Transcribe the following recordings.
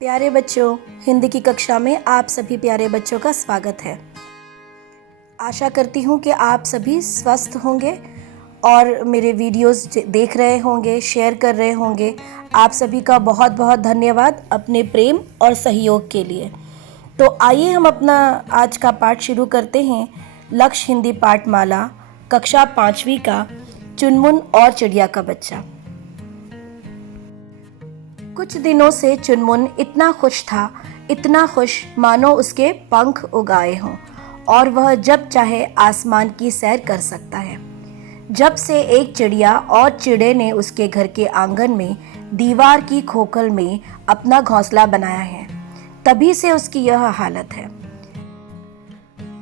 प्यारे बच्चों, हिंदी की कक्षा में आप सभी प्यारे बच्चों का स्वागत है। आशा करती हूँ कि आप सभी स्वस्थ होंगे और मेरे वीडियोस देख रहे होंगे, शेयर कर रहे होंगे। आप सभी का बहुत बहुत धन्यवाद अपने प्रेम और सहयोग के लिए। तो आइए हम अपना आज का पाठ शुरू करते हैं। लक्ष्य हिंदी पाठमाला कक्षा 5वीं का चुनमुन और चिड़िया का बच्चा। कुछ दिनों से चुनमुन इतना खुश था, इतना खुश मानो उसके पंख उगाए हों और वह जब चाहे आसमान की सैर कर सकता है। जब से एक चिड़िया और चिड़े ने उसके घर के आंगन में दीवार की खोखल में अपना घोंसला बनाया है, तभी से उसकी यह हालत है।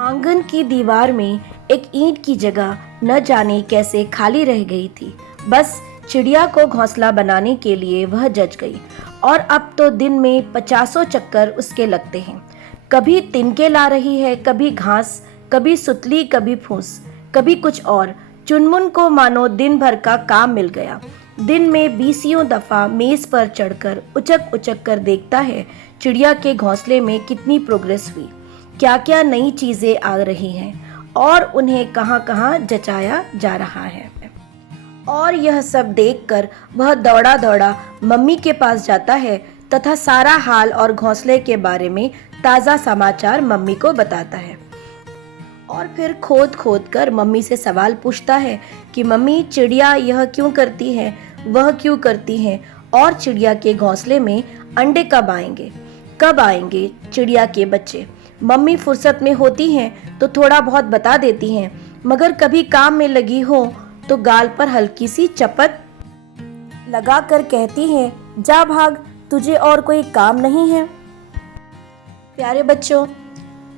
आंगन की दीवार में एक ईंट की जगह न जाने कैसे खाली रह गई थी। बस चिड़िया को घोंसला बनाने के लिए वह जच गई और अब तो दिन में 50 चक्कर उसके लगते हैं। कभी तिनके ला रही है, कभी घास, कभी सुतली, कभी फूस, कभी कुछ और। चुनमुन को मानो दिन भर का काम मिल गया। दिन में 20 दफा मेज पर चढ़कर उचक उचक कर देखता है चिड़िया के घोंसले में कितनी प्रोग्रेस हुई, क्या क्या नई चीजें आ रही हैं और उन्हें कहाँ कहाँ जचाया जा रहा है। और यह सब देखकर वह दौड़ा दौड़ा मम्मी के पास जाता है तथा सारा हाल और घोंसले के बारे में ताज़ा समाचार मम्मी को बताता है। और फिर खोद खोद कर मम्मी से सवाल पूछता है कि मम्मी, चिड़िया यह क्यों करती है, वह क्यों करती है, और चिड़िया के घोंसले में अंडे कब आएंगे चिड़िया के बच्चे। मम्मी फुर्सत में होती हैं तो थोड़ा बहुत बता देती हैं, मगर कभी काम में लगी हो तो गाल पर हल्की सी चपत लगा कर कहती हैं, जा भाग, तुझे और कोई काम नहीं है। प्यारे बच्चों,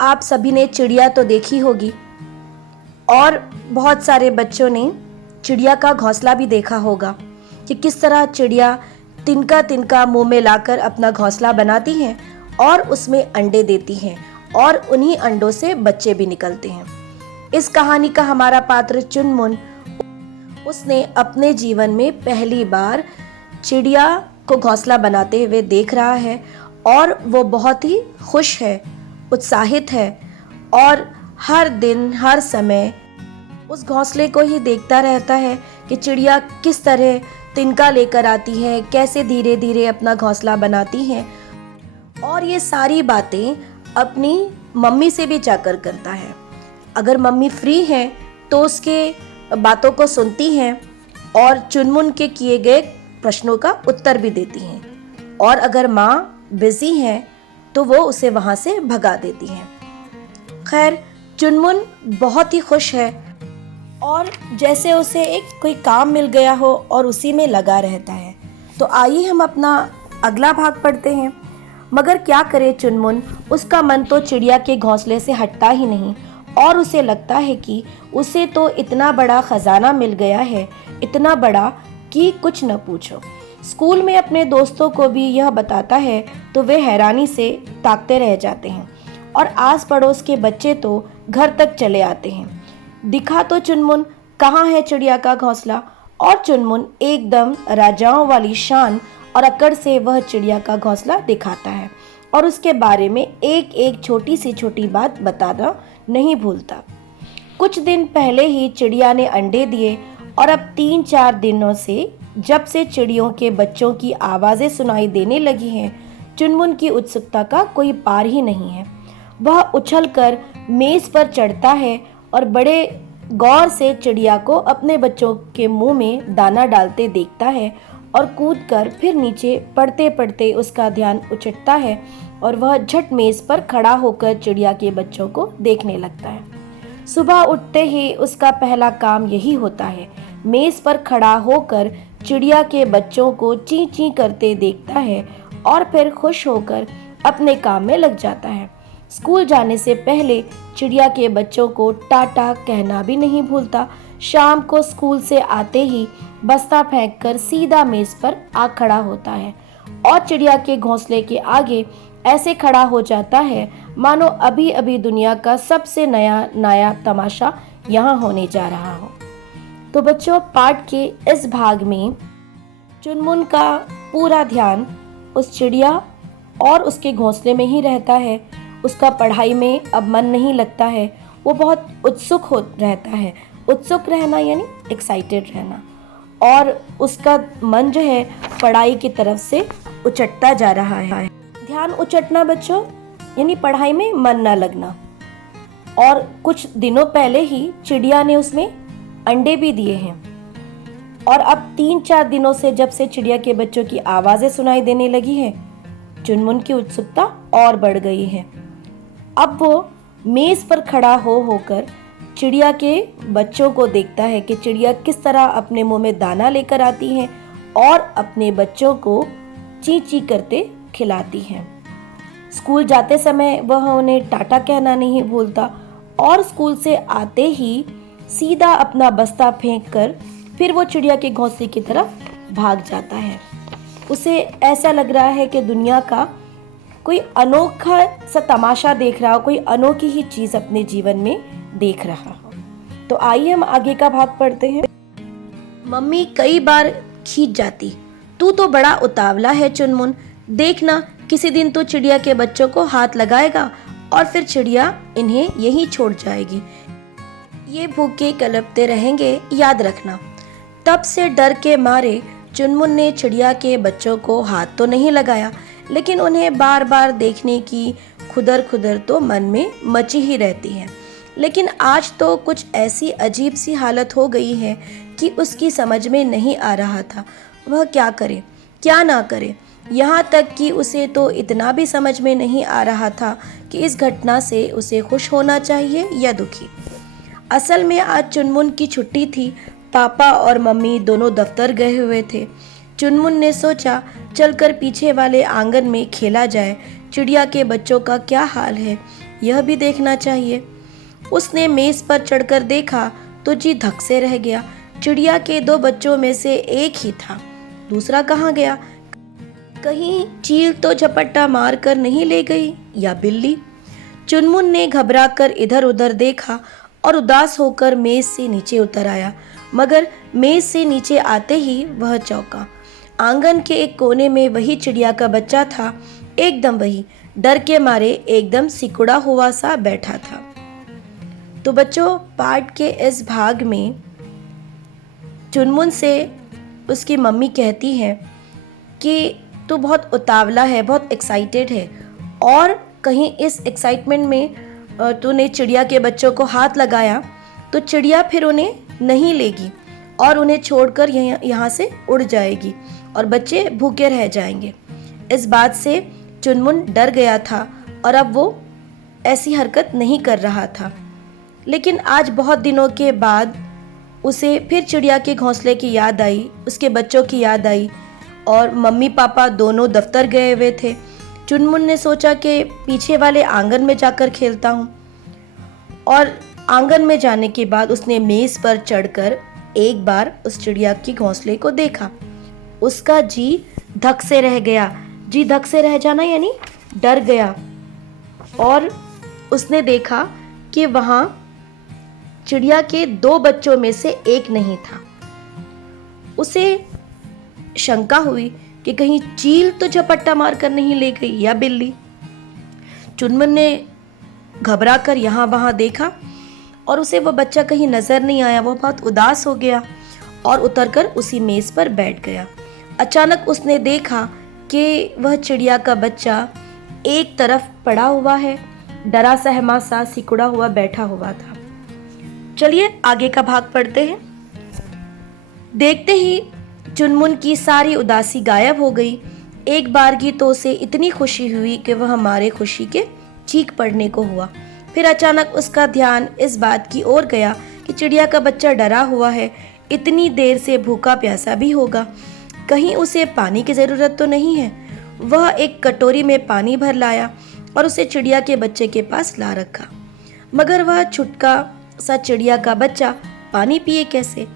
आप सभी ने चिड़िया तो देखी होगी और बहुत सारे बच्चों ने चिड़िया का घोंसला भी देखा होगा कि किस तरह चिड़िया तिनका तिनका मुंह में लाकर अपना घोंसला बनाती हैं और उसमें अंडे देती हैं और उन्हीं अंडों से बच्चे भी निकलते हैं। इस कहानी का हमारा पात्र चुनमुन, उसने अपने जीवन में पहली बार चिड़िया को घोंसला बनाते हुए देख रहा है और वो बहुत ही खुश है, उत्साहित है और हर दिन हर समय उस घोंसले को ही देखता रहता है कि चिड़िया किस तरह तिनका लेकर आती है, कैसे धीरे धीरे अपना घोंसला बनाती हैं। और ये सारी बातें अपनी मम्मी से भी जाकर करता है। अगर मम्मी फ्री हैं तो उसके बातों को सुनती हैं और चुनमुन के किए गए प्रश्नों का उत्तर भी देती हैं, और अगर माँ बिजी हैं तो वो उसे वहाँ से भगा देती हैं। खैर, चुनमुन बहुत ही खुश है और जैसे उसे एक कोई काम मिल गया हो और उसी में लगा रहता है। तो आइए हम अपना अगला भाग पढ़ते हैं। मगर क्या करे चुनमुन, उसका मन तो चिड़िया के घोंसले से हटता ही नहीं और उसे लगता है कि उसे तो इतना बड़ा खजाना मिल गया है, इतना बड़ा कि कुछ न पूछो। स्कूल में अपने दोस्तों को भी यह बताता है तो वे हैरानी से ताकते रह जाते हैं और आस पड़ोस के बच्चे तो घर तक चले आते हैं। दिखा तो चुनमुन, कहाँ है चिड़िया का घोंसला। और चुनमुन एकदम राजाओं वाली शान और अकड़ से वह चिड़िया का घोंसला दिखाता है और उसके बारे में एक एक छोटी सी छोटी बात बताना नहीं भूलता। कुछ दिन पहले ही चिड़िया ने अंडे दिए और अब 3-4 दिनों से जब से चिड़ियों के बच्चों की आवाज़ें सुनाई देने लगी हैं, चुनमुन की उत्सुकता का कोई पार ही नहीं है। वह उछलकर मेज पर चढ़ता है और बड़े गौर से चिड़िया को अपने बच्चों के मुंह में दाना डालते देखता है और कूदकर फिर नीचे पड़ते पड़ते उसका ध्यान उचटता है और वह झट मेज पर खड़ा होकर चिड़िया के बच्चों को देखने लगता है। सुबह उठते ही उसका पहला काम यही होता है, मेज पर खड़ा होकर चिड़िया के बच्चों को ची ची करते देखता है और फिर खुश होकर अपने काम में लग जाता है। स्कूल जाने से पहले चिड़िया के बच्चों को टाटा कहना भी नहीं भूलता। शाम को स्कूल से आते ही बस्ता फेंककर सीधा मेज पर आ खड़ा होता है और चिड़िया के घोंसले के आगे ऐसे खड़ा हो जाता है मानो अभी अभी दुनिया का सबसे नया तमाशा यहाँ होने जा रहा हो। तो बच्चों, पाठ के इस भाग में चुनमुन का पूरा ध्यान उस चिड़िया और उसके घोंसले में ही रहता है। उसका पढ़ाई में अब मन नहीं लगता है, वो बहुत उत्सुक हो रहता है। उत्सुक रहना यानी एक्साइटेड रहना, और उसका मन जो है पढ़ाई की तरफ से उचटता जा रहा है। ध्यान उचटना बच्चों यानी पढ़ाई में मन ना लगना। और कुछ दिनों पहले ही चिड़िया ने उसमें अंडे भी दिए हैं, और अब 3-4 दिनों से जब से चिड़िया के बच्चों की आवाजें सुनाई देने लगी है, चुनमुन की उत्सुकता और बढ़ गई है। अब वो मेज पर खड़ा हो होकर चिड़िया के बच्चों को देखता है कि चिड़िया किस तरह अपने मुंह में दाना लेकर आती हैं और अपने बच्चों को ची ची करते खिलाती हैं। स्कूल जाते समय वह उन्हें टाटा कहना नहीं भूलता, और स्कूल से आते ही सीधा अपना बस्ता फेंक कर फिर वो चिड़िया के घोंसले की तरफ भाग जाता है। उसे ऐसा लग रहा है कि दुनिया का कोई अनोखा सा तमाशा देख रहा हो, कोई अनोखी ही चीज अपने जीवन में देख रहा हो। तो आइए हम आगे का भाग पढ़ते हैं। मम्मी कई बार खींच जाती, तू तो बड़ा उतावला है चुनमुन, देखना किसी दिन तो चिड़िया के बच्चों को हाथ लगाएगा और फिर चिड़िया इन्हें यहीं छोड़ जाएगी। ये भूखे कलपते रहेंगे, याद रखना। तब से डर के मारे चुनमुन ने चिड़िया के बच्चों को हाथ तो नहीं लगाया, लेकिन उन्हें बार बार देखने की खुदर खुदर तो मन में मची ही रहती है। लेकिन आज तो कुछ ऐसी अजीब सी हालत हो गई है कि उसकी समझ में नहीं आ रहा था वह क्या करे क्या ना करे। यहाँ तक कि उसे तो इतना भी समझ में नहीं आ रहा था कि इस घटना से उसे खुश होना चाहिए या दुखी। असल में आज चुनमुन की छुट्टी थी। पापा और मम्मी दोनों दफ्तर गए हुए थे। चुनमुन ने सोचा चलकर पीछे वाले आंगन में खेला जाए, चिड़िया के बच्चों का क्या हाल है यह भी देखना चाहिए। उसने मेज पर चढ़कर देखा तो जी धक से रह गया। चिड़िया के 2 बच्चों में से एक ही था, दूसरा कहाँ गया? कहीं चील तो झपट्टा मार कर नहीं ले गई या बिल्ली? चुनमुन ने घबराकर इधर उधर देखा और उदास होकर मेज से नीचे उतर आया, मगर मेज से नीचे आते ही वह चौंका। आंगन के एक कोने में वही चिड़िया का बच्चा था, एकदम वही, डर के मारे एकदम सिकुड़ा हुआ सा बैठा था। तो बच्चों, पाठ के इस भाग में चुनमुन से उसकी मम्मी कहती है कि तू बहुत उतावला है, बहुत एक्साइटेड है, और कहीं इस एक्साइटमेंट में तूने चिड़िया के बच्चों को हाथ लगाया तो चिड़िया फिर उन्हें नहीं लेगी और उन्हें छोड़कर यहाँ से उड़ जाएगी और बच्चे भूखे रह जाएंगे। इस बात से चुनमुन डर गया था और अब वो ऐसी हरकत नहीं कर रहा था। लेकिन आज बहुत दिनों के बाद उसे फिर चिड़िया के घोंसले की याद आई, उसके बच्चों की याद आई, और मम्मी पापा दोनों दफ्तर गए हुए थे। चुनमुन ने सोचा कि पीछे वाले आंगन में जाकर खेलता हूँ, और आंगन में जाने के बाद उसने मेज पर चढ़कर एक बार उस चिड़िया के घोंसले को देखा। उसका जी धक से रह गया। जी धक से रह जाना यानी डर गया, और उसने देखा कि वहाँ चिड़िया के 2 बच्चों में से एक नहीं था। उसे शंका हुई कि कहीं चील तो झपट्टा मार कर नहीं ले गई या बिल्ली। चुनमुन ने घबरा कर यहाँ वहाँ देखा और उसे वह बच्चा कहीं नजर नहीं आया। वो बहुत उदास हो गया और उतरकर उसी मेज पर बैठ गया। अचानक उसने देखा कि वह चिड़िया का बच्चा एक तरफ पड़ा हुआ है, डरा सहमा सा सिकुड़ा हुआ बैठा हुआ था। चलिए आगे का भाग पढ़ते हैं। देखते ही चुनमुन की सारी उदासी गायब हो गई। एक बारगी तो उसे इतनी खुशी हुई कि वह हमारे खुशी के चीख पड़ने को हुआ। फिर अचानक उसका ध्यान इस बात की ओर गया कि चिड़िया का बच्चा डरा हुआ है, इतनी देर से भूखा प्यासा भी होगा, कहीं उसे पानी की ज़रूरत तो नहीं है। वह एक कटोरी में पानी भर लाया और उसे चिड़िया के बच्चे के पास ला रखा। मगर वह छुटका सा चिड़िया का बच्चा पानी पिए कैसे?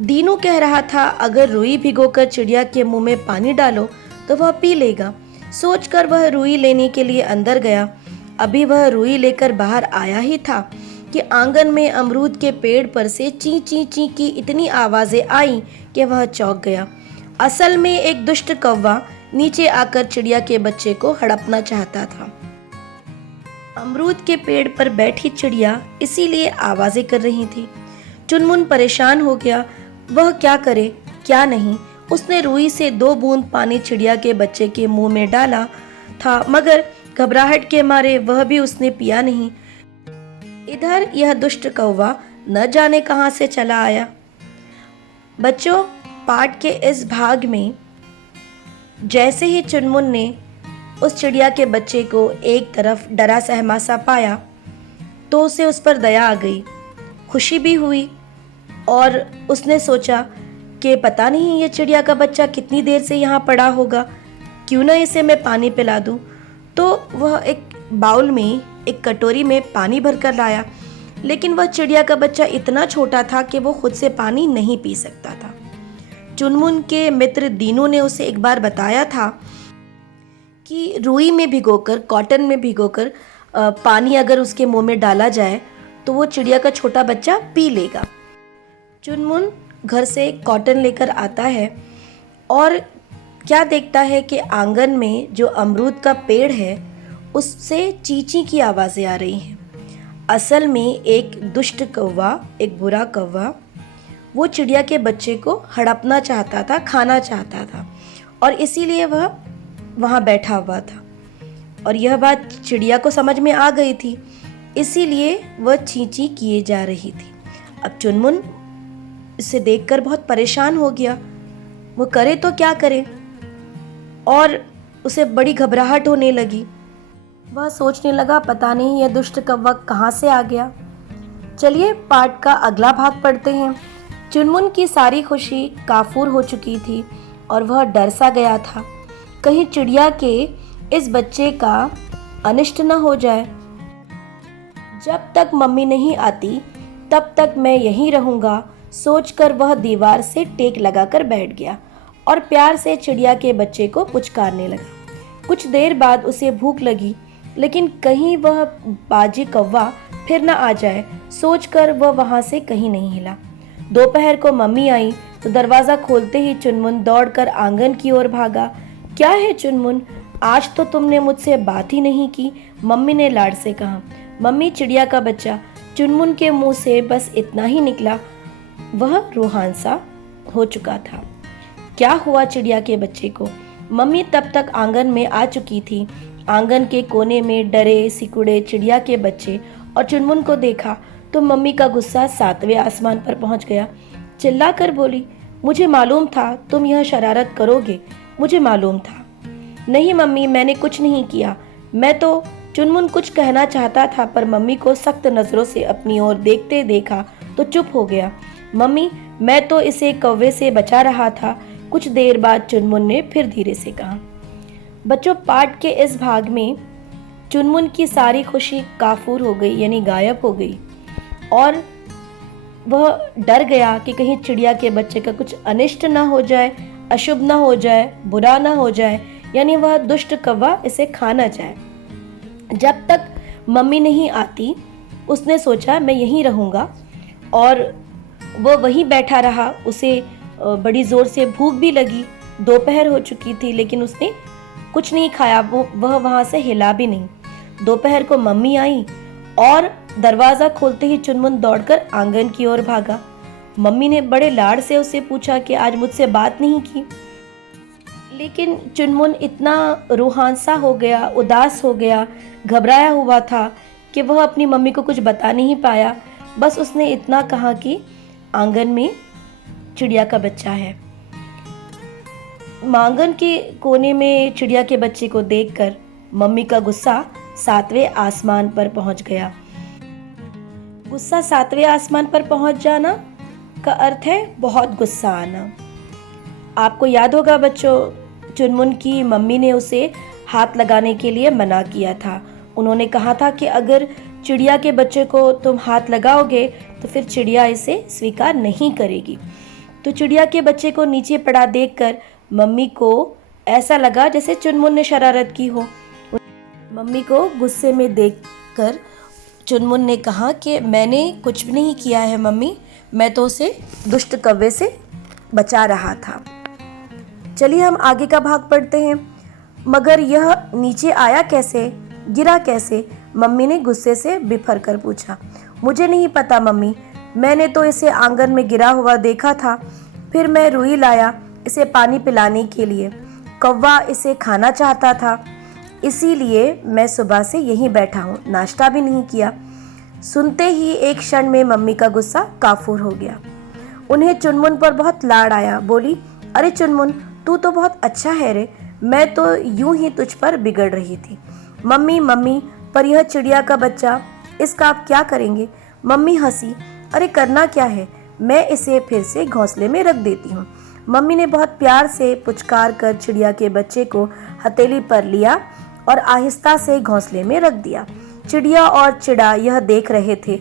दीनू कह रहा था अगर रुई भिगोकर चिड़िया के मुंह में पानी डालो तो वह पी लेगा। सोचकर वह रुई लेने के लिए अंदर गया। अभी वह रुई लेकर बाहर आया ही था कि आंगन में अमरूद के पेड़ पर से ची ची ची की इतनी आवाजें आई कि वह चौंक गया। असल में एक दुष्ट कौवा नीचे आकर चिड़िया के बच्चे को हड़पना चाहता था। अमरूद के पेड़ पर बैठी चिड़िया इसीलिए आवाजें कर रही थी। चुनमुन परेशान हो गया, वह क्या करे क्या नहीं। उसने रुई से 2 बूंद पानी चिड़िया के बच्चे के मुंह में डाला था, मगर घबराहट के मारे वह भी उसने पिया नहीं। इधर यह दुष्ट कौवा न जाने कहां से चला आया। बच्चों, पाठ के इस भाग में जैसे ही चुनमुन ने उस चिड़िया के बच्चे को एक तरफ डरा सहमा सा पाया तो उसे उस पर दया आ गई, खुशी भी हुई और उसने सोचा कि पता नहीं ये चिड़िया का बच्चा कितनी देर से यहाँ पड़ा होगा, क्यों ना इसे मैं पानी पिला दूँ। तो वह एक बाउल में, एक कटोरी में पानी भरकर लाया, लेकिन वह चिड़िया का बच्चा इतना छोटा था कि वो खुद से पानी नहीं पी सकता था। चुनमुन के मित्र दीनू ने उसे एक बार बताया था कि रुई में भिगोकर, कॉटन में भिगोकर पानी अगर उसके मुंह में डाला जाए तो वो चिड़िया का छोटा बच्चा पी लेगा। चुनमुन घर से कॉटन लेकर आता है और क्या देखता है कि आंगन में जो अमरूद का पेड़ है उससे चींची की आवाज़ें आ रही हैं। असल में एक दुष्ट कौवा, एक बुरा कौवा, वो चिड़िया के बच्चे को हड़पना चाहता था, खाना चाहता था और इसीलिए वह वहाँ बैठा हुआ था। और यह बात चिड़िया को समझ में आ गई थी, इसीलिए वह चींची किए जा रही थी। अब चुनमुन इसे देखकर बहुत परेशान हो गया, वो करे तो क्या करे, और उसे बड़ी घबराहट होने लगी। वह सोचने लगा, पता नहीं यह दुष्ट कौवा कहाँ से आ गया। चलिए पाठ का अगला भाग पढ़ते हैं। चुनमुन की सारी खुशी काफूर हो चुकी थी और वह डर सा गया था, कहीं चिड़िया के इस बच्चे का अनिष्ट न हो जाए। जब तक मम्मी नहीं आती तब तक मैं यहीं रहूंगा, सोचकर वह दीवार से टेक लगाकर बैठ गया और प्यार से चिड़िया के बच्चे को पुचकारने लगा। कुछ देर बाद उसे भूख लगी, लेकिन कहीं वह बाजी कौवा फिर न आ जाए, सोचकर वह वहां से कहीं नहीं हिला। दोपहर को मम्मी आई तो दरवाज़ा खोलते ही चुनमुन दौड़कर आंगन की ओर भागा। क्या है चुनमुन, आज तो तुमने मुझसे बात ही नहीं की, मम्मी ने लाड से कहा। मम्मी, चिड़िया का बच्चा। चुनमुन के मुंह से बस इतना ही निकला, वह रूहानसा हो चुका था। क्या हुआ चिड़िया के बच्चे को? मम्मी तब तक आंगन में आ चुकी थी। आंगन के कोने में डरे सिकुड़े चिड़िया के बच्चे और चुनमुन को देखा तो मम्मी का गुस्सा 7वें आसमान पर पहुंच गया। चिल्लाकर बोली, मुझे मालूम था तुम यह शरारत करोगे, मुझे मालूम था। नहीं मम्मी, मैंने कुछ नहीं किया। मैं तो, चुनमुन कुछ कहना चाहता था पर मम्मी को सख्त नज़रों से अपनी ओर देखते देखा तो चुप हो गया। मम्मी, मैं तो इसे कौवे से बचा रहा था। कुछ देर बाद चुनमुन ने फिर धीरे से कहा। बच्चों, पाठ के इस भाग में चुनमुन की सारी खुशी काफूर हो गई, यानी गायब हो गई, और वह डर गया कि कहीं चिड़िया के बच्चे का कुछ अनिष्ट ना हो जाए, अशुभ ना हो जाए, बुरा ना हो जाए, यानी वह दुष्ट कौवा इसे खा ना जाए। जब तक मम्मी नहीं आती उसने सोचा मैं यहीं रहूँगा, और वो वहीं बैठा रहा। उसे बड़ी ज़ोर से भूख भी लगी, दोपहर हो चुकी थी, लेकिन उसने कुछ नहीं खाया, वह वहाँ से हिला भी नहीं। दोपहर को मम्मी आई और दरवाज़ा खोलते ही चुनमुन दौड़कर आंगन की ओर भागा। मम्मी ने बड़े लाड से उसे पूछा कि आज मुझसे बात नहीं की, लेकिन चुनमुन इतना रूहानसा हो गया, उदास हो गया, घबराया हुआ था कि वह अपनी मम्मी को कुछ बता नहीं पाया। बस उसने इतना कहा कि आंगन में चिड़िया का बच्चा है। आंगन के कोने में चिड़िया के बच्चे को देखकर मम्मी का गुस्सा 7वें आसमान पर पहुंच गया। गुस्सा 7वें आसमान पर पहुंच जाना का अर्थ है बहुत गुस्सा आना। आपको याद होगा बच्चों, चुनमुन की मम्मी ने उसे हाथ लगाने के लिए मना किया था। उन्होंने कहा था कि अगर चिड़िया के बच्चे को तुम हाथ लगाओगे तो फिर चिड़िया इसे स्वीकार नहीं करेगी। तो चिड़िया के बच्चे को नीचे पड़ा देखकर मम्मी को ऐसा लगा जैसे चुनमुन ने शरारत की हो। मम्मी को गुस्से में देखकर चुनमुन ने कहा कि मैंने कुछ भी नहीं किया है मम्मी, मैं तो उसे दुष्ट कौवे से बचा रहा था। चलिए हम आगे का भाग पढ़ते हैं। मगर यह नीचे आया कैसे, गिरा कैसे? मम्मी ने गुस्से से बिफर कर पूछा। मुझे नहीं पता मम्मी, मैंने तो इसे आंगन में गिरा हुआ देखा था। फिर मैं रुई लाया इसे पानी पिलाने के लिए। कौवा इसे खाना चाहता था, इसीलिए मैं सुबह से यहीं बैठा हूँ, नाश्ता भी नहीं किया। सुनते ही एक क्षण में मम्मी का गुस्सा काफूर हो गया। उन्हें चुनमुन पर बहुत लाड़ आया। बोली, अरे चुनमुन, तू तो बहुत अच्छा है रे, मैं तो यूं ही तुझ पर बिगड़ रही थी। मम्मी मम्मी, पर यह चिड़िया का बच्चा, इसका आप क्या करेंगे? मम्मी हंसी। अरे करना क्या है, मैं इसे फिर से घोंसले में रख देती हूँ। मम्मी ने बहुत प्यार से पुचकार कर चिड़िया के बच्चे को हथेली पर लिया और आहिस्ता से घोंसले में रख दिया। चिड़िया और चिड़ा यह देख रहे थे।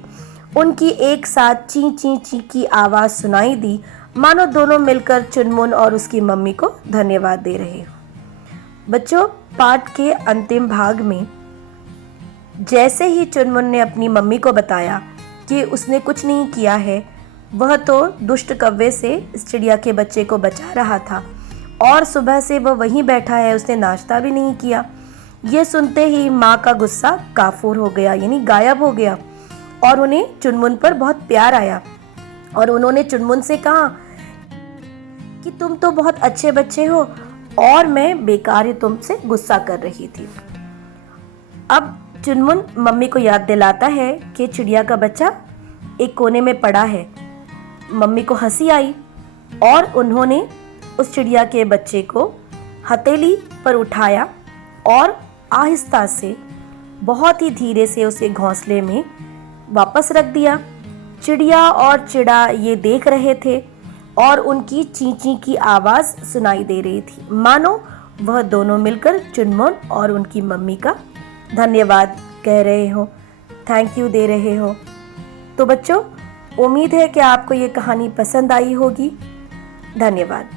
उनकी एक साथ ची ची ची की आवाज सुनाई दी, मानो दोनों मिलकर चुनमुन और उसकी मम्मी को धन्यवाद दे रहे हो। बच्चों, पाठ के अंतिम भाग में जैसे ही चुनमुन ने अपनी मम्मी को बताया कि उसने कुछ नहीं किया है, वह तो दुष्ट कौवे से इस चिड़िया के बच्चे को बचा रहा था और सुबह से वह वहीं बैठा है, उसने नाश्ता भी नहीं किया। ये सुनते ही माँ का गुस्सा काफूर हो गया, यानी गायब हो गया, और उन्हें चुनमुन पर बहुत प्यार आया और उन्होंने चुनमुन से कहा कि तुम तो बहुत अच्छे बच्चे हो और मैं बेकार ही तुमसे गुस्सा कर रही थी। अब चुनमुन मम्मी को याद दिलाता है कि चिड़िया का बच्चा एक कोने में पड़ा है। मम्मी को हंसी आई और उन्होंने उस चिड़िया के बच्चे को हथेली पर उठाया और आहिस्ता से, बहुत ही धीरे से उसे घोंसले में वापस रख दिया। चिड़िया और चिड़ा ये देख रहे थे और उनकी चींची की आवाज़ सुनाई दे रही थी, मानो वह दोनों मिलकर चुनमुन और उनकी मम्मी का धन्यवाद कह रहे हो, थैंक यू दे रहे हो। तो बच्चों, उम्मीद है कि आपको ये कहानी पसंद आई होगी। धन्यवाद।